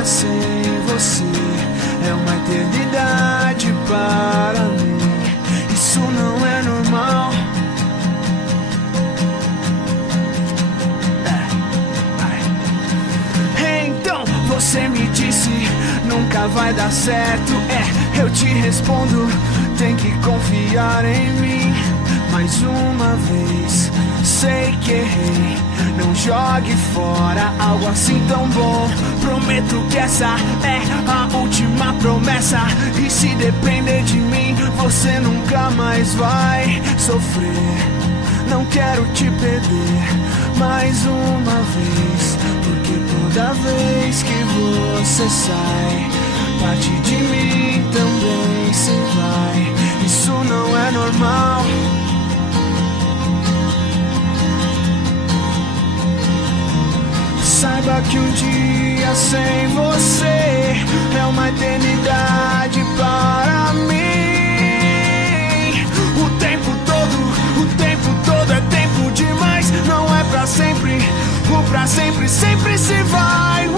dia sem você é uma eternidade para mim. Isso não é normal. Então você me disse, nunca vai dar certo. Eu te respondo, tem que confiar em mim. Mais uma vez, sei que errei. Não jogue fora algo assim tão bom. Prometo que essa é a última promessa. E se depender de mim, você nunca mais vai sofrer. Não quero te perder mais uma vez, porque toda vez que você sai, parte de mim também se vai. Isso não é normal. Saiba que um dia sem você é uma eternidade para mim. O tempo todo é tempo demais. Não é pra sempre, o pra sempre sempre se vai.